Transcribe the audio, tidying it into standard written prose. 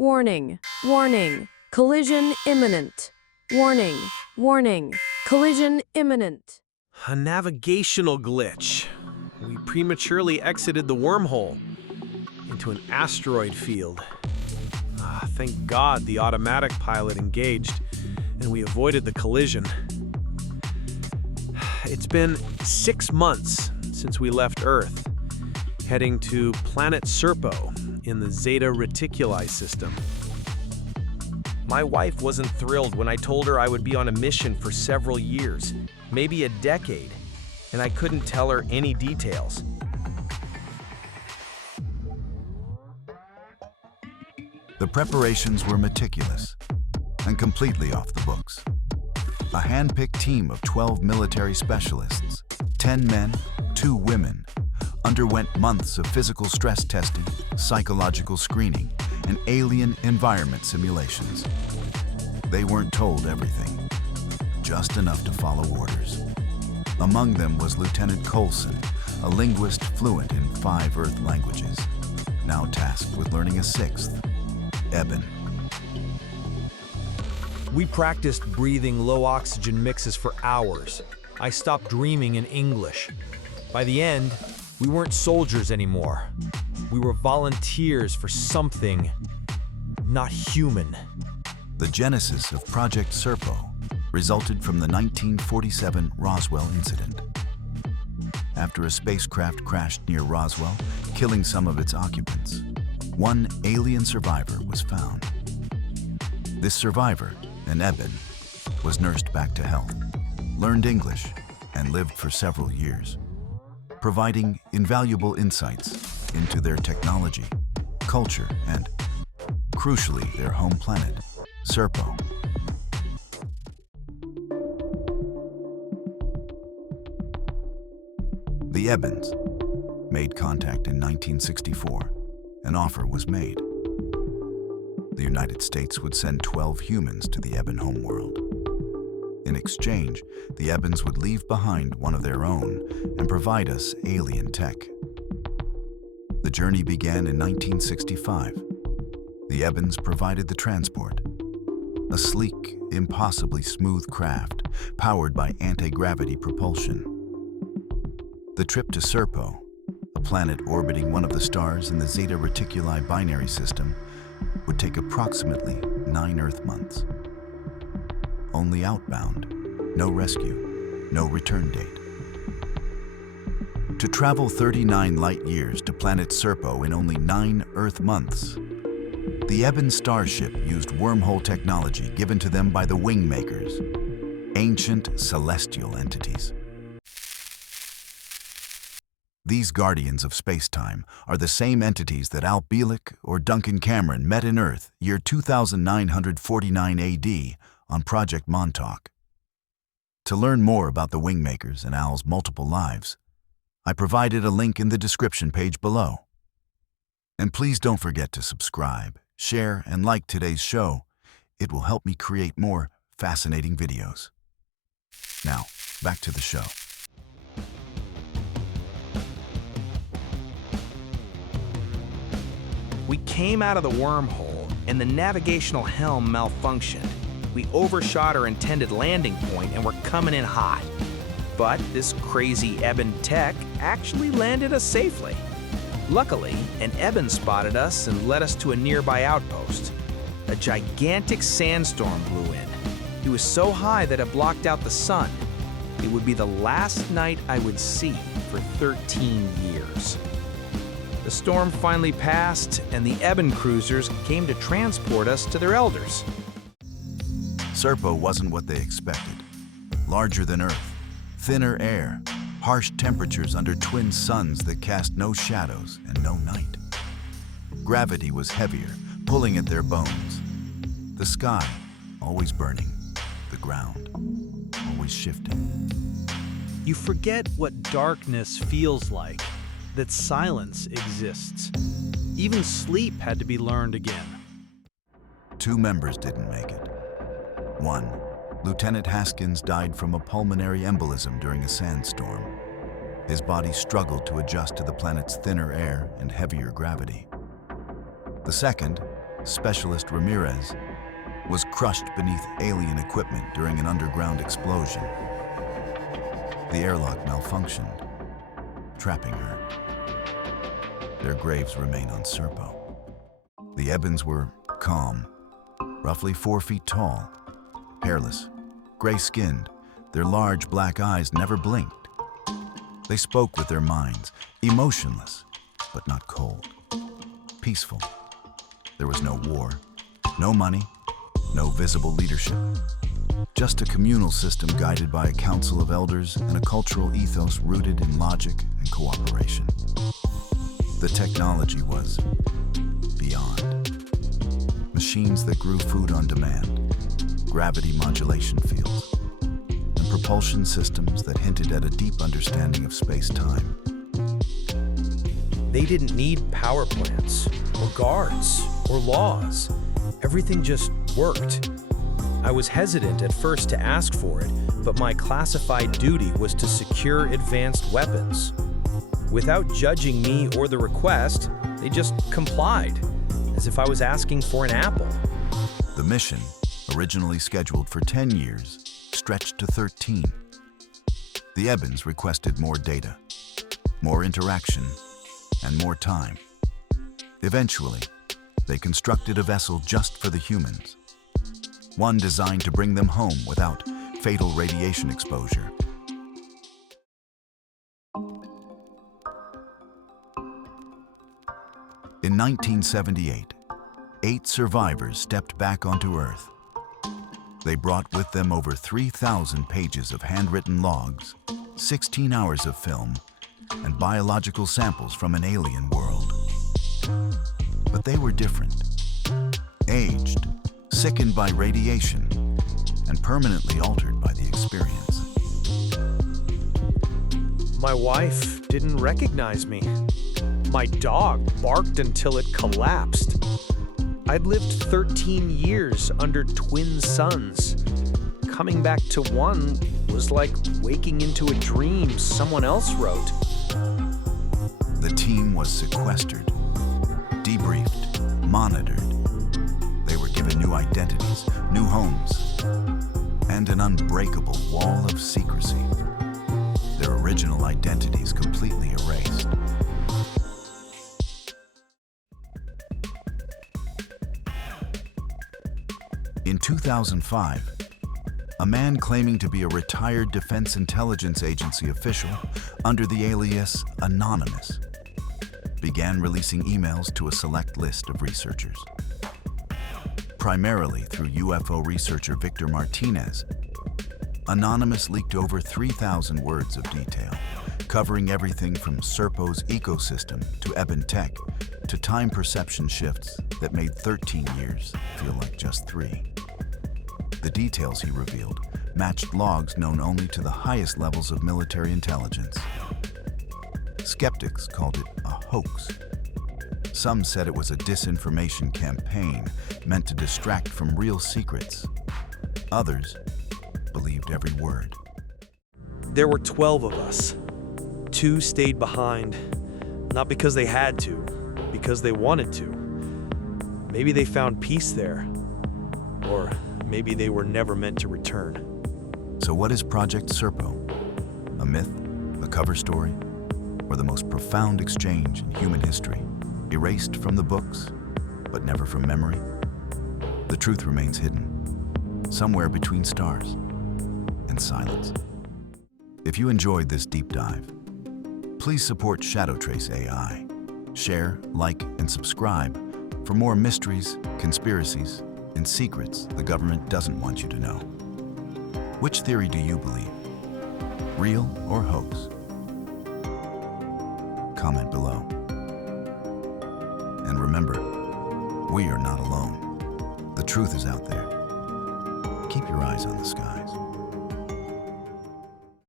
Warning, warning, collision imminent. Warning, warning, collision imminent. A navigational glitch. We prematurely exited the wormhole into an asteroid field. Thank God the automatic pilot engaged and we avoided the collision. It's been 6 months since we left Earth, heading to Planet Serpo in the Zeta Reticuli system. My wife wasn't thrilled when I told her I would be on a mission for several years, maybe a decade, and I couldn't tell her any details. The preparations were meticulous and completely off the books. A hand-picked team of 12 military specialists, 10 men, 2 women, underwent months of physical stress testing, psychological screening, and alien environment simulations. They weren't told everything, just enough to follow orders. Among them was Lieutenant Colson, a linguist fluent in 5 Earth languages, now tasked with learning a 6th, Eben. We practiced breathing low-oxygen mixes for hours. I stopped dreaming in English. By the end, we weren't soldiers anymore. We were volunteers for something not human. The genesis of Project Serpo resulted from the 1947 Roswell incident. After a spacecraft crashed near Roswell, killing some of its occupants, one alien survivor was found. This survivor, an Eben, was nursed back to health, learned English, and lived for several years, providing invaluable insights into their technology, culture, and, crucially, their home planet, Serpo. The Ebens made contact in 1964. An offer was made. The United States would send 12 humans to the Eben homeworld. In exchange, the Ebens would leave behind one of their own and provide us alien tech. The journey began in 1965. The Ebens provided the transport, a sleek, impossibly smooth craft powered by anti-gravity propulsion. The trip to Serpo, a planet orbiting one of the stars in the Zeta Reticuli binary system, would take approximately 9 Earth months. Only outbound, no rescue, no return date. To travel 39 light years to Planet Serpo in only 9 Earth months, the Eben starship used wormhole technology given to them by the WingMakers, ancient celestial entities. These guardians of space-time are the same entities that Al Bielek or Duncan Cameron met in Earth year 2949 AD on Project Montauk. To learn more about the WingMakers and Al's multiple lives, I provided a link in the description page below. And please don't forget to subscribe, share, and like today's show. It will help me create more fascinating videos. Now, back to the show. We came out of the wormhole and the navigational helm malfunctioned. We overshot our intended landing point and were coming in hot. But this crazy Eben tech actually landed us safely. Luckily, an Eben spotted us and led us to a nearby outpost. A gigantic sandstorm blew in. It was so high that it blocked out the sun. It would be the last night I would see for 13 years. The storm finally passed, and the Eben cruisers came to transport us to their elders. Serpo wasn't what they expected. Larger than Earth, thinner air, harsh temperatures under twin suns that cast no shadows and no night. Gravity was heavier, pulling at their bones. The sky, always burning. The ground, always shifting. You forget what darkness feels like, that silence exists. Even sleep had to be learned again. 2 members didn't make it. 1, Lieutenant Haskins died from a pulmonary embolism during a sandstorm. His body struggled to adjust to the planet's thinner air and heavier gravity. The second, Specialist Ramirez, was crushed beneath alien equipment during an underground explosion. The airlock malfunctioned, trapping her. Their graves remain on Serpo. The Ebens were calm, roughly 4 feet tall, hairless, gray-skinned. Their large black eyes never blinked. They spoke with their minds, emotionless, but not cold. Peaceful. There was no war, no money, no visible leadership. Just a communal system guided by a council of elders and a cultural ethos rooted in logic and cooperation. The technology was beyond. Machines that grew food on demand, gravity modulation fields, and propulsion systems that hinted at a deep understanding of space-time. They didn't need power plants, or guards, or laws. Everything just worked. I was hesitant at first to ask for it, but my classified duty was to secure advanced weapons. Without judging me or the request, they just complied, as if I was asking for an apple. The mission, originally scheduled for 10 years, stretched to 13. The Ebens requested more data, more interaction, and more time. Eventually, they constructed a vessel just for the humans, one designed to bring them home without fatal radiation exposure. In 1978, 8 survivors stepped back onto Earth. They brought with them over 3,000 pages of handwritten logs, 16 hours of film, and biological samples from an alien world. But they were different. Aged, sickened by radiation, and permanently altered by the experience. My wife didn't recognize me. My dog barked until it collapsed. I'd lived 13 years under twin suns. Coming back to one was like waking into a dream someone else wrote. The team was sequestered, debriefed, monitored. They were given new identities, new homes, and an unbreakable wall of secrecy. Their original identities completely erased. In 2005, a man claiming to be a retired Defense Intelligence Agency official under the alias Anonymous began releasing emails to a select list of researchers. Primarily through UFO researcher Victor Martinez, Anonymous leaked over 3,000 words of detail, covering everything from Serpo's ecosystem to Eben tech to time perception shifts that made 13 years feel like just 3. The details he revealed matched logs known only to the highest levels of military intelligence. Skeptics called it a hoax. Some said it was a disinformation campaign meant to distract from real secrets. Others believed every word. There were 12 of us. 2 stayed behind, not because they had to, because they wanted to. Maybe they found peace there, or maybe they were never meant to return. So what is Project Serpo? A myth, a cover story, or the most profound exchange in human history, erased from the books, but never from memory? The truth remains hidden, somewhere between stars and silence. If you enjoyed this deep dive, please support ShadowTrace AI. Share, like, and subscribe for more mysteries, conspiracies, and secrets the government doesn't want you to know. Which theory do you believe? Real or hoax? Comment below. And remember, we are not alone. The truth is out there. Keep your eyes on the skies.